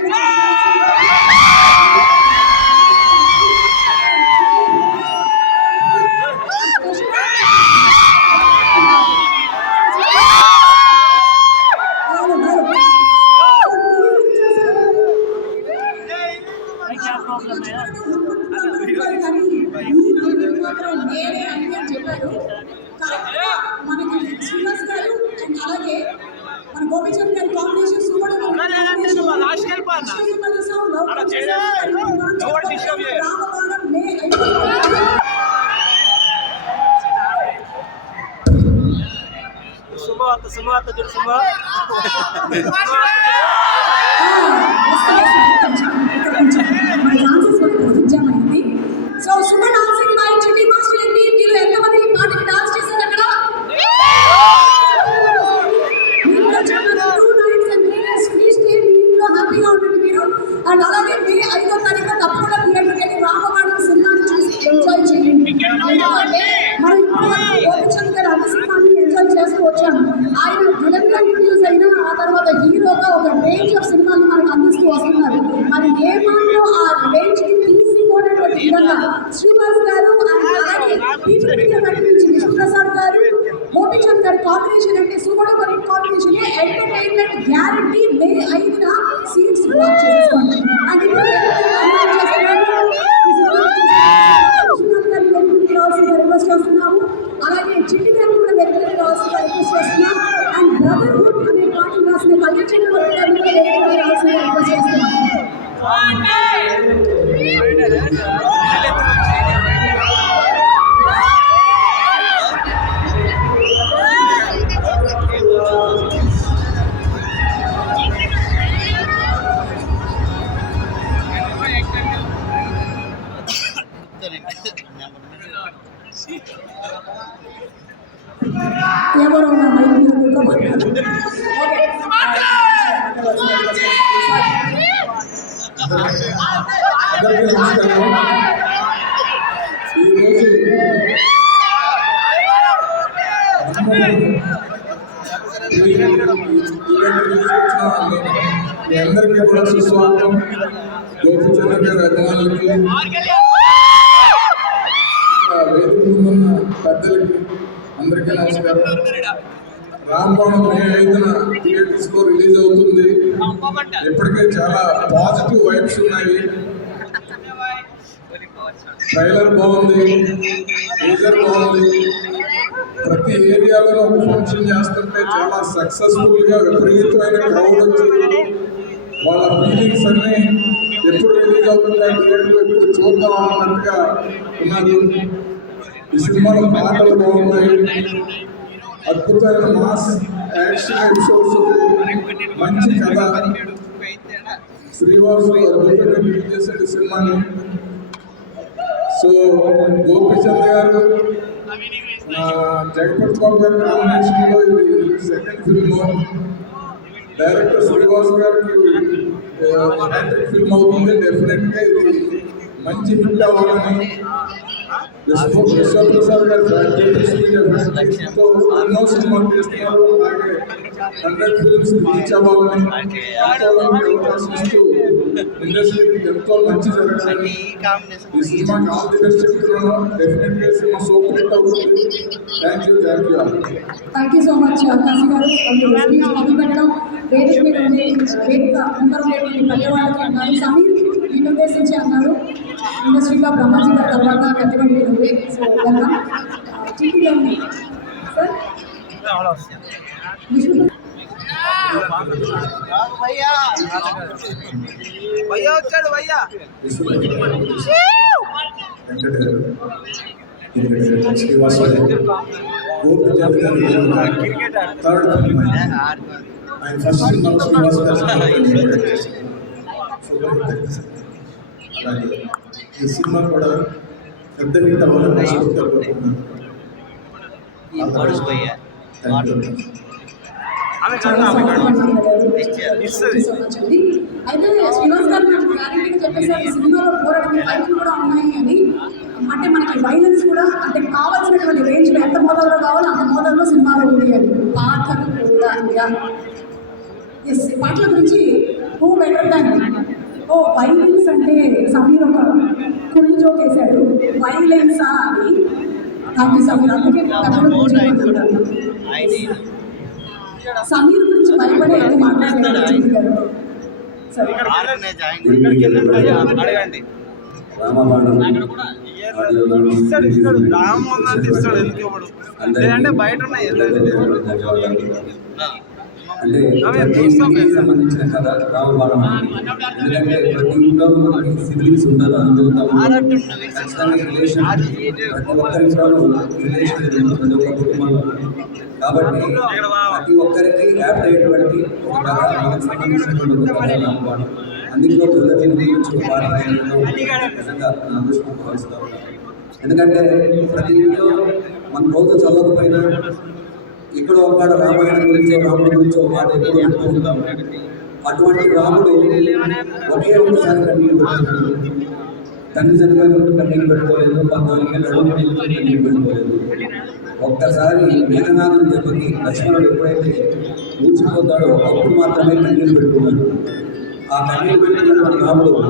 మనకి శ్రీనివాస్ గారు అండ్ అలాగే మన గోపిచంద్ గారి కాంబినేషన్స్ కూడా సో సుమ డాన్సింగ్ బై చిట్టి మాస్టర్ ఏంటి మీరు ఎంతమంది ఈ పాటకి డాన్స్ చేశారు అక్కడ హ్యాపీగా ఉండండి మీరు. అండ్ అలాగే మే 5వ తారీఖు తప్పకుండా థియేటర్కి వెళ్ళి రామబాణం సినిమాని చూసి ఎంజాయ్ చేయండి. ఎందుకంటే మనం గోపిచంద్ గారు అన్ని సినిమాని ఎంజాయ్ చేస్తూ వచ్చాము. ఆయన విలన్గా ఇంట్రడ్యూస్ అయినా ఆ తర్వాత హీరోగా ఒక రేంజ్ ఆఫ్ సినిమాని మనకు అందిస్తూ వస్తున్నారు. మరి ఏ మాటలో ఆ రేంజ్ కి తీసిపోయినటువంటి విధంగా శ్రీనివాస్ గారు అలాగే విష్ణుప్రసాద్ గారు గోపిచంద్ గారి కాంబినేషన్ అంటే సూపర్ కొరియన్ కాంబినేషన్ ఎంటర్టైన్మెంట్ గ్యారంటీ మే 5న సీట్స్ బ్లాక్ చేసుకోండి. అండ్ ఇప్పుడు రిక్వెస్ట్ చేస్తున్నాము. అలాగే చిట్టి గారిని కూడా వెంటనే రావాల్సిందిగా రిక్వెస్ట్ చేస్తున్నాం. అండ్ బ్రదర్హుడ్ అనే పాటలు రాసిన కళ్యాణ్ చక్రవర్తి గారిని కూడా వెంటనే రావాల్సిందిగా రిక్వెస్ట్ చేస్తున్నాం. ఎవరో అందరికీ కూడా సుస్వాగతం. గోపిచంద్ గారి అభిమానులకి, వేదిక ముందున్న పెద్దలకి అందరికీ నమస్కారం. రాంబాణం మే 5న థియేటర్స్ లో రిలీజ్ అవుతుంది. ఇప్పటికే చాలా పాజిటివ్ వైబ్స్ ఉన్నాయి. ట్రైలర్ బాగుంది, టీజర్ బాగుంది. ప్రతి ఏరియాలో ఒక ఫంక్షన్ చేస్తుంటే చాలా సక్సెస్ఫుల్ గా విపరీతమైన క్రౌడ్ వచ్చి వాళ్ళ ఫీలింగ్స్ అన్ని ఎప్పుడు రిలీజ్ అవుతుందా థియేటర్లో ఎప్పుడు చూద్దాం అన్నట్టుగా ఉన్నారు. ఈ సినిమాలో పాటలు బాగున్నాయి, అద్భుతమైన మాస్ యాక్షన్ ఎపిసోడ్స్, మంచి కథ. శ్రీవాసు అద్భుతంగా రిలీజ్ చేశాడు ఈ సినిమాని. సో గోపిచంద్ గారు జగపతి బాబు గారి కాంబినేషన్లో ఇది సెకండ్ ఫిల్మ్. డైరెక్టర్ శ్రీవాస్ గారికి ఫిల్మ్ అవుతుంది. డెఫినెట్గా ఇది మంచి హిట్ అవ్వాలని విశ్వప్రసాద్ గారు ఎన్నో సినిమాలు చేస్తున్నారు. అలాగే 100 ఫిల్మ్స్ రీచ్ అవ్వాలని ఇండస్ట్రీకి ఎంతో మంచి జరగాలని ఈ సినిమాకి ఆల్ ది బెస్ట్ చెప్తున్నాను. డెఫినెట్గా సినిమా సూపర్ హిట్ అవుతుంది. Thank you so much Kashi గారు. మొదలు పెట్టడం వేదిక మీద ఉండి వేదిక అందరూ పెద్దవాళ్ళకి అన్నారు. సమీర్ ఉద్దేశించి అన్నారు ఇండస్ట్రీలో బ్రహ్మాజీ గారి తర్వాత పెద్దవాడి ఉంది. సో టీవీ గారిని సార్ ఈ సినిమా కూడా పెద్ద హిట్ అవ్వాలని కోరుకుంటున్నాను. అయితే శ్రీనివాస్ గారు నాకు గ్యారెంటీగా చెప్పేసారు సినిమాలో పోరాటం ఫైట్లు కూడా ఉన్నాయి అని. అంటే మనకి వైలెన్స్ కూడా అంటే కావాల్సినటువంటి రేంజ్లో ఎంత మోతాదులో కావాలో అంత మోతాదులో సినిమాలో ఉంది అని. పాటలు కూడా ఎస్ పాటల గురించి హూ బెటర్ దాన్ వైలెన్స్ అంటే సమీర్ ఒక కుళ్ళు జోక్ వేశాడు, వైలెన్సా అని. థ్యాంక్ యూ సమీర్, అందుకే సమీర్ గురించి భయపడే మాట్లాడారు. సరే అడగండి. లేదంటే బయట ఉన్నాయి అంటే సంబంధించిన కథ రామబాణం. ఎందుకంటే ప్రతి ఇంట్లో మనకి సిబ్లింగ్స్ ఉంటారు, అందులో ఖచ్చితంగా రిలేషన్ ప్రతి ఒక్కరి రిలేషన్ ప్రతి ఒక్క కుటుంబంలో. కాబట్టి ప్రతి ఒక్కరికి యాప్ట్ అయ్యేటువంటి ఒక కథ మనకు సంబంధించినటువంటి ఒక కథ రామబాణం. అందులో ప్రజల గురించి పాట నిజంగా నా అదృష్టం భావిస్తా ఉన్నాను. ఎందుకంటే ప్రతి ఇంట్లో మన రోజు చదవకపోయినా ఇక్కడ ఒక పాట రామాయణం గురించి రాముడి గురించి ఒక పాట ఎక్కడో వింటూ ఉంటాం. అటువంటి రాముడు ఒకే ఒకసారి కన్నీళ్ళు పెట్టుకున్నాడు. తండ్రి చనిపోయినప్పుడు కన్నీళ్ళు పెట్టుకోలేదు, 14 ఏళ్ళ కన్నీళ్ళు పెట్టుకోలేదు. ఒక్కసారి మేఘనాథుని దెబ్బకి లక్ష్మణుడు ఎప్పుడైతే ఊచిపోతాడో అప్పుడు మాత్రమే కన్నీళ్ళు పెట్టుకున్నాడు. ఆ కన్నీళ్ళు పెట్టుకున్నటువంటి రాముడు ఒక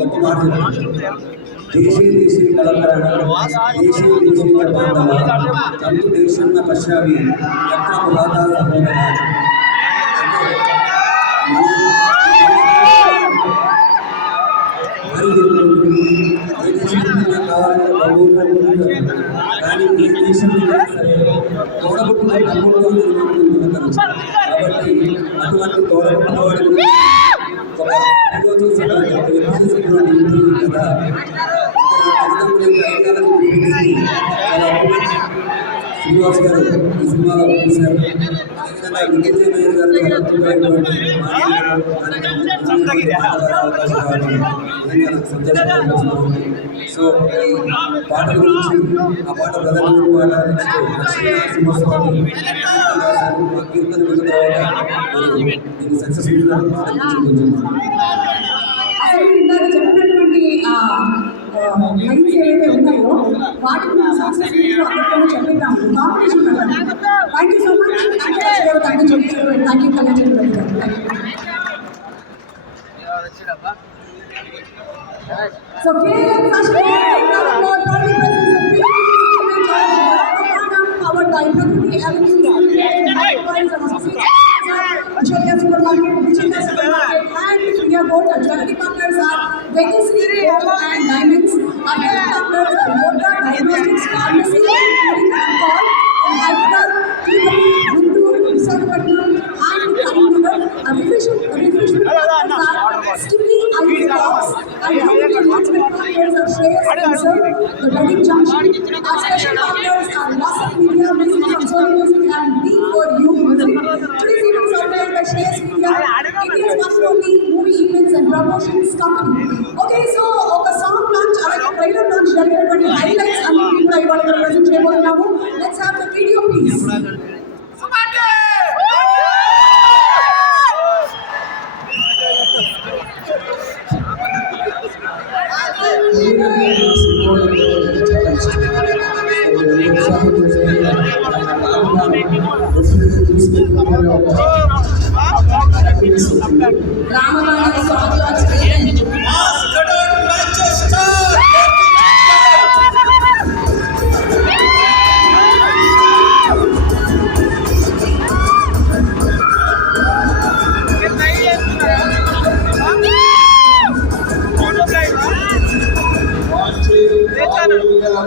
గొప్ప మాట చెప్పాడు. దేశీ దేశీ కలత్రాణ దేశీ దేశీ బాంధవ తండ్రి దేశం పశ్చావి ఎక్కడ పురాత సహోదర. కానీ ఏ దేశంలో సరే తోడబుట్టిన తమ్ముడు కాబట్టి అటువంటి తోడబుట్టిన వాడి కదా శ్రీనివాస్ గారు ఈ సినిమాలో చూశారు. సో ఈ పాట గురించి ఆ పాట ప్రధాన పాట సింహస్వామి కీర్తన విన్న తర్వాత ఇది సక్సెస్ఫుల్ ఇందాక చెప్పినటువంటి లైన్స్ ఏవైతే ఉన్నాయో వాటి గురించి సక్సెస్ఫుల్ అందరితో చెప్పిద్దాము. కాంపిటీషన్ పెట్టాము. Thank you so much. Thank you. So powered by Prakriti Ashokya Supermarket, Vijaya Supermarket, and India Gold. Our jewelry partners are Vegas Gold and Diamonds. Our health partners are Yoga, Diagnostics, Pharmacy, Clinic and Call, Hyderabad, Guntur, Visakhapatnam, and Karimnagar. Our refreshment partners are Sticky Ice Box, and Healthy Management partners are Shreyas Cancer, The Wedding Junction. Our special partners are Wasam Media, Music from Sony Music, and B4U Music. Today's event is organized by Shreyas Media, India's one and only movie events and promotions company. Okay, so ఒక song launch అలాగే trailer launch జరిగినటువంటి highlights అన్ని కూడా ఇవాళ present చేయబోతున్నాము. Let's have the video please.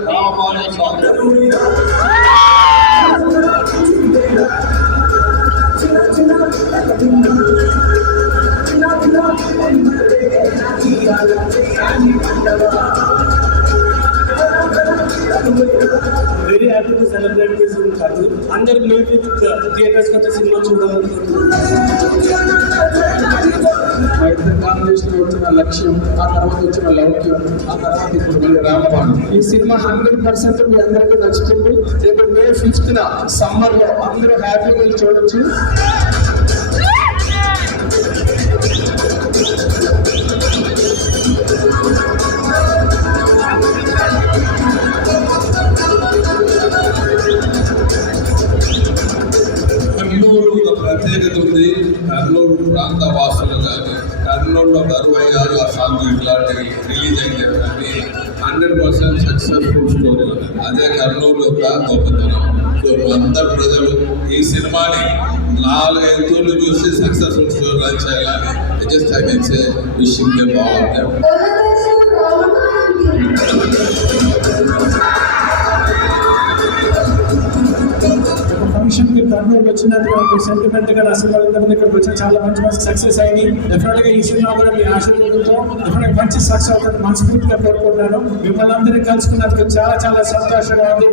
Ramabanam song launch very happy to celebrate this కాదు. అందరు maybe థియేటర్స్కి వచ్చే సినిమా చూడాలనుకుంటున్నాను. మా ఇద్దరు కాంబినేషన్ వచ్చిన లక్ష్యం, ఆ తర్వాత వచ్చిన లౌక్యం, ఆ తర్వాత ఇప్పుడు మళ్ళీ రామబాణం. ఈ సినిమా 100% మీ అందరికీ నచ్చుతుంది. రేపు May 5th సమ్మర్లో అందరూ హ్యాపీగా చూడొచ్చు. కర్నూలు ఒక ప్రత్యేకత ఉంది. కర్నూలు ప్రాంత వాసులు కానీ కర్నూలులో 66 ఆ సాంగ్ ఇట్లాంటివి రిలీజ్ అయింది కానీ 100% సక్సెస్ఫుల్ స్టోరీ. అదే కర్నూలు యొక్క గొప్పతనం. సో అందరు ప్రజలు ఈ సినిమాని 4-5 తూర్లు చూసి సక్సెస్ఫుల్ స్టోరీ రన్ చేయాలని just I can say wishing them all of them. ఫంక్షన్కి కర్నూలు వచ్చినందుకు సెంటిమెంట్గా నా సినిమా ఇక్కడికి వచ్చి చాలా మంచి సక్సెస్ అయింది. డెఫినెట్గా ఈ సినిమా కూడా మీ ఆశీర్వాదంతో డెఫినెట్గా మంచి సక్సెస్ అవుతుంది మనస్ఫూర్తిగా కోరుకుంటున్నాను. మిమ్మల్ని అందరినీ కలుసుకున్నందుకు చాలా చాలా సంతోషంగా ఉంది.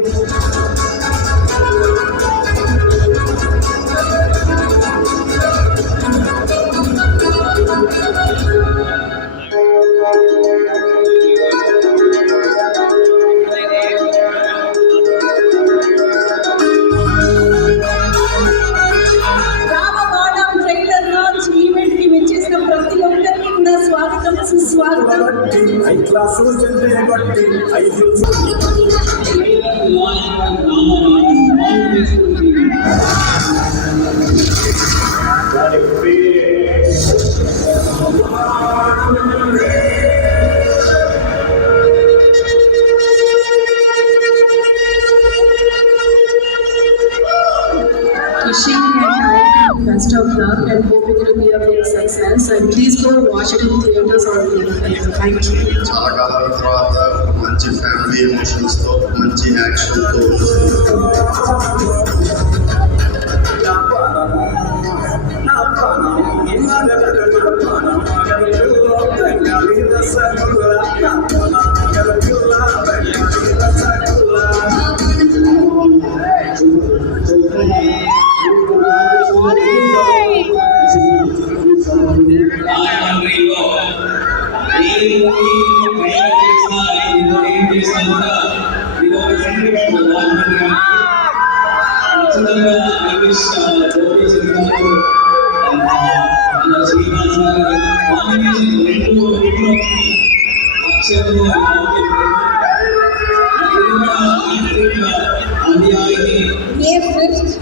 Best of luck and hope it will be a big success, and please go watch it in theaters or theater. Thank you. చాలా కాలం తర్వాత మంచి ఫ్యామిలీ ఎమోషన్స్ తో మంచి యాక్షన్ తో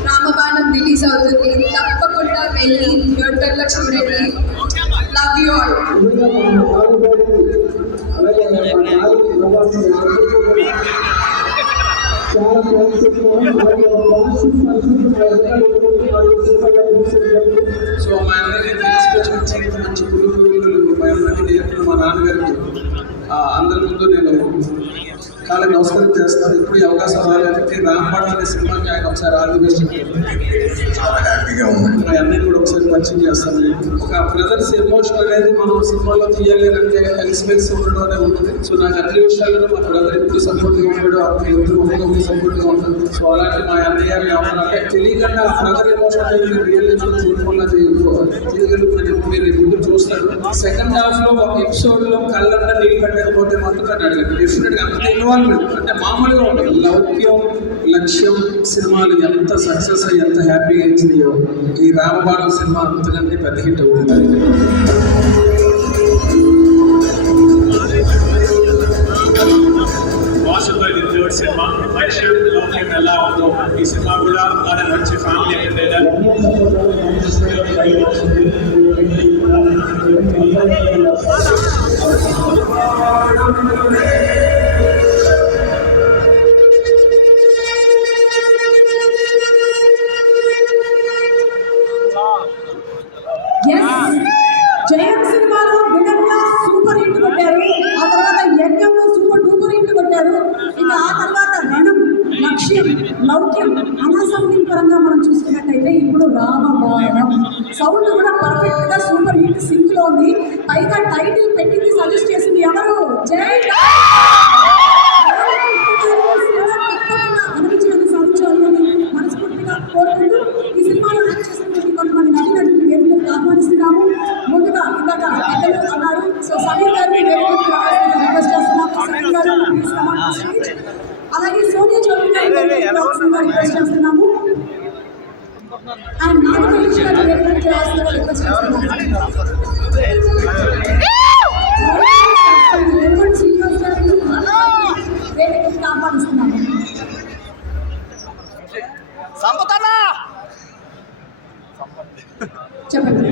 రామబాణం రిలీజ్ అవుతుంది, తప్పకుండా వెళ్ళి థియేటర్లో చూడండి. Love you all. సో మా అందరికీ మంచి పురుగులు మా అందరికీ నేర్పులు మా నాన్నగారికి అందరి ముందు నేను కాళ్ళకి నమస్కారం చేస్తాను. ఇప్పుడు ఈ అవకాశం రాలేదంటే రాంబాణం అనే సినిమాకి ఆయన ఒకసారి ఆల్ ది బెస్ట్ చాలా హ్యాపీగా ఉంది. అన్నీ కూడా ఒకసారి పరిచయం చేస్తాను. ఒక బ్రదర్స్ ఎమోషన్ అనేది మనం సినిమాలో తీయాలి అంటే ఎలిస్మెంట్స్ ఉండడం అనేది ఉంటుంది. సో నాకు అన్ని విషయాల్లో మా బ్రదర్ ఎప్పుడు సపోర్ట్గా ఉంటాడు, అప్పుడు ఎప్పుడు ఒకరికి సపోర్ట్గా ఉంటుంది. సో అలాంటి మా అన్నయ్య మీ అమ్మ అంటే తెలియకుండా ఆ బ్రదర్ ఎమోషన్ అనేది రియల్ చూడకుండా తీయగలుగుతుంది. మీరు ఇప్పుడు చూస్తారు సెకండ్ హాఫ్ లో ఒక ఎపిసోడ్ లో కళ్ళంతా నీళ్ళు పెట్టకపోతే మాత్రం అడగండి. డెఫినెట్గా అంత ఇన్వాల్వ్మెంట్ అంటే మామూలుగా ఉంటుంది. లౌక్యం లక్ష్యం సినిమాలు ఎంత సక్సెస్ అయ్యి ఎంత హ్యాపీగా ఇచ్చినాయో ఈ రామబాణం సినిమా అంతకంటే పెద్ద హిట్ అవుతుంది. వాసుతో ఇది థర్డ్ సినిమా. లక్ష్యం లౌక్యం ఎలా ఉందో ఈ సినిమా కూడా అలానే మంచి ఫ్యామిలీ ఎంటర్టైనర్. జయం సినిమాలో విధంగా సూపర్ హిట్ కొట్టారు, ఆ తర్వాత యజ్ఞంలో సూపర్ డూపర్ హిట్ కొట్టారు. ఇంకా ఆ తర్వాత రణం, లక్ష్యం, లౌక్యం అలా సౌండింగ్ పరంగా మనం చూసుకున్నట్టయితే ఇప్పుడు రామబాణం సౌండ్ కూడా పర్ఫెక్ట్ గా సూపర్ హిట్ సింక్ లో ఉంది. పైగా టైటిల్ పెట్టింది సజెస్ట్ చేసింది ఎవరు? జై అనిపించినది సాధించాలి అని మనస్ఫూర్తిగా కోరుకుంటూ ఈ సినిమాలో యాక్ట్ చేసినటువంటి కొంతమంది నటీనటులు వేదికకు ఆహ్వానిస్తున్నాము. ముందుగా ఇందాక పెద్దలు అన్నారు, సో సమీర్ గారిని వేదికకు రావాల్సిన రిక్వెస్ట్ చేస్తున్నాము. సమీర్ గారు ప్లీజ్ కమ్ ఆన్ స్టేజ్. అలాగే సోనియా చౌదరి గారిని రావాల్సిందిగా రిక్వెస్ట్ చేస్తున్నాము. అండ్ నాకు తెలిసిన వేదికకు రావాల్సిందిగా రిక్వెస్ట్ చేస్తున్నాము. వేదికకు ఆహ్వానిస్తున్నాము. చెప్పండి.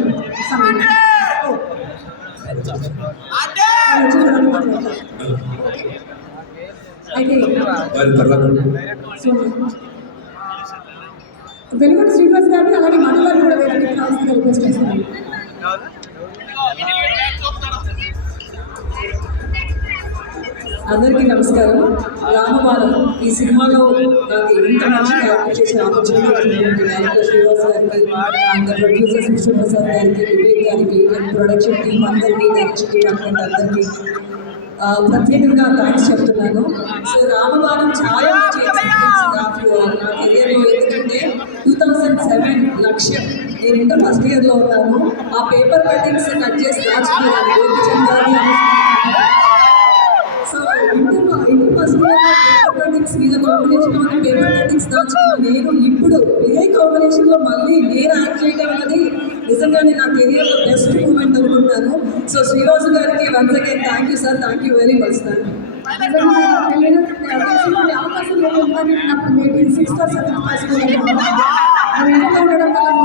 వారి తర్వాత సో వెలుగుడి శ్రీనివాస్ గారిని అలాగే మండలాన్ని కూడా వేరే కావాల్సిన రిక్వెస్ట్ చేస్తున్నాను. అందరికీ నమస్కారం. రామబాణం ఈ సినిమాలో నాకు ఇంత మంచి క్యారెక్టర్ చేసిన ఆపర్చునిటీ డైరెక్టర్ శ్రీనివాస్ గారికి అండ్ ప్రొడ్యూసర్ కృష్ణప్రసాద్ గారికి, వివేక్ గారికి అండ్ ప్రొడక్షన్ టీమ్ అందరికీ, డైరెక్షన్ టీమ్ అందరికీ ప్రత్యేకంగా థ్యాంక్స్ చెప్తున్నాను. సో రామబాణం చాలా మంచి ఎక్స్పీరియన్స్ నా కెరియర్లో. ఎందుకంటే 2007 లక్ష్యం, నేను ఇంటర్ ఫస్ట్ ఇయర్లో ఉన్నాను. ఆ పేపర్ కటింగ్స్ కట్ చేసి దాచుకున్నాను గోపిచంద్రాన్ని. So inter first paper cuttings మీద కాంబినేషన్లో పేపర్ కటింగ్స్ దాచుకున్నాను నేను. ఇప్పుడు ఇదే కాంబినేషన్లో మళ్ళీ నేను యాక్ట్ చేయడం అనేది నిజంగానే నా కెరియర్లో బెస్ట్ మూమెంట్ అనుకుంటాను. సో శ్రీనివాస్ గారికి once again thank you sir, thank you very much sir. అవకాశం లేకుండానే నాకు maybe 6th or 7th class ఉండడం వల్ల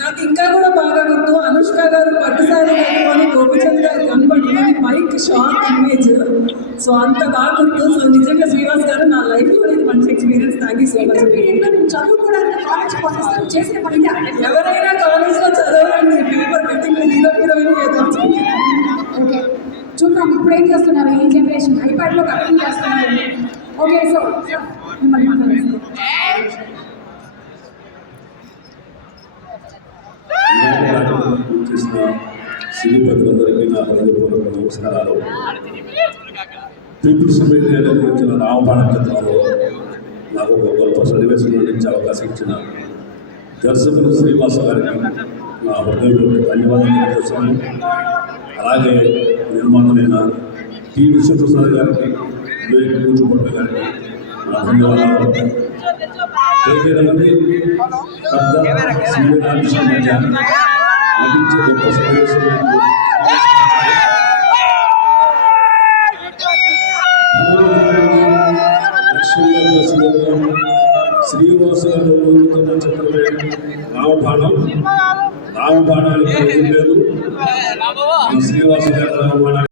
నాకు ఇంకా కూడా బాగా గుర్తు, అనుష్క గారు పట్టుసారి కట్టుకొని గోపిచంద్ గారు కనబడుతుంది మైక్ షార్ట్ ఇమేజ్. సో అంత బాగా గుర్తు. సో నిజంగా శ్రీనివాస్ గారు నా లైఫ్లో ఇది మంచి experience. Thank you so much. చదువుకోవడానికి కాలేజ్ పంపిస్తారు చేసిన పని ఎవరైనా కాలేజ్లో చదవాలండి, పేపర్ కటింగ్ హీరోయిన్ ఏదో. ఓకే చూద్దాం ఇప్పుడు ఏం చేస్తున్నారు ఈ జనరేషన్, ఐప్యాడ్లో కటింగ్ చేస్తున్నారు. ఓకే సో మిమ్మల్ని మాట్లాడేస్తాను. చేసిన సినీ ప్రజలందరికీ నా హృదయపూర్వక నమస్కారాలు. పీపుల్స్ మీడియా నిర్వహించిన రామబాణం చిత్రంలో నాకు ఒక గొప్ప సన్నివేశం నుంచి అవకాశం ఇచ్చిన దర్శకులు శ్రీనివాస్ గారికి నా హృదయపూర్వక ధన్యవాదాలు తెలియజేస్తాను. అలాగే నిర్మాతలైన టి విశ్వప్రసాద్ గారికి, వివేక్ కూచిపూడి గారికి నా ధన్యవాదాలు. మంది పెద్ద సీనియర్ ఆర్టిస్టుల మధ్య నటించే గొప్ప సన్నివేశం శ్రీనివాస గారు చిత్రమే రామబాణం. రామబాణానికి లేదు, శ్రీనివాస గారు రామబాణానికి